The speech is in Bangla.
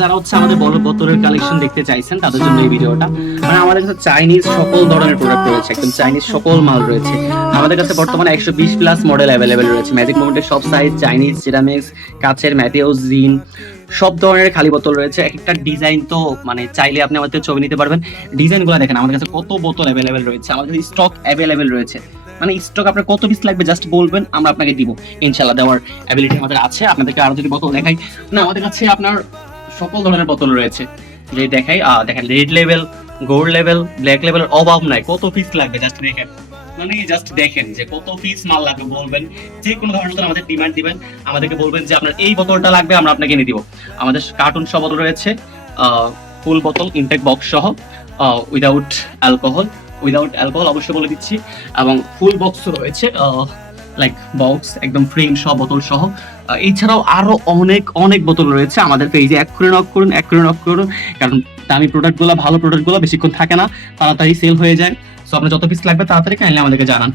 যারা হচ্ছে আমাদের বোতলের কালেকশন দেখতে চাইছেন, তাদের জন্য এই ভিডিওটা। মানে আমাদের কাছে চাইনিজ সকল ধরনের প্রোডাক্ট রয়েছে, একদম চাইনিজ সকল মাল রয়েছে। আমাদের কাছে বর্তমানে একশো বিশ প্লাস মডেল অ্যাভেলেবেল রয়েছে। ম্যাজিক মোমেন্টের সব সাইজ চাইনিজ সিরামিক্স কাচের ম্যাথিওস জিন সব ধরনের খালি বোতল রয়েছে। এক একটা ডিজাইন তো মানে চাইলে আপনি আমাদের ছবি নিতে পারবেন। ডিজাইনগুলো দেখেন, আমাদের কাছে কত বোতল অ্যাভেলেবেল রয়েছে, আমাদের স্টক অ্যাভেলেবেল রয়েছে। মানে স্টক আপনার কত পিস লাগবে জাস্ট বলবেন, আমরা আপনাকে দিব। ইনশাল্লাহ দেওয়ার অ্যাবিলিটি আমাদের আছে। আপনাদেরকে আরও যদি বোতল দেখাই, না, আমাদের কাছে আপনার সকল ধরনের বোতল রয়েছে। যে দেখাই দেখেন red level gold level black level অভাব নাই। কত পিস লাগবে জাস্ট দেখেন। মানে জাস্ট দেখেন যে কত পিস মাল লাগবে বলবেন। যে কোনো ধরনের বোতল আমাদের ডিমান্ড দিবেন। আমাদেরকে বলবেন যে আপনার এই বোতলটা লাগবে, আমরা আপনাকে এনে দিব। আমাদের কার্টুন সহ বোতল রয়েছে ফুল বোতল ইনটেক বক্স সহ উইদাউট অ্যালকোহল উইদাউট অ্যালকোহল অবশ্যই বলে দিচ্ছি। এবং ফুল বক্সও রয়েছে লাইক বক্স একদম ফ্রেম সহ, বোতল সহ। এছাড়াও আরও অনেক অনেক বোতল রয়েছে আমাদের পেজে এক করে নক করুন, এক করে নক করুন, কারণ দামি প্রোডাক্টগুলো ভালো প্রোডাক্টগুলো বেশিক্ষণ থাকে না, তাড়াতাড়ি সেল হয়ে যায়। সো আপনার যত পিস লাগবে, তাড়াতাড়ি কাইন্ডলি আমাদেরকে জানান।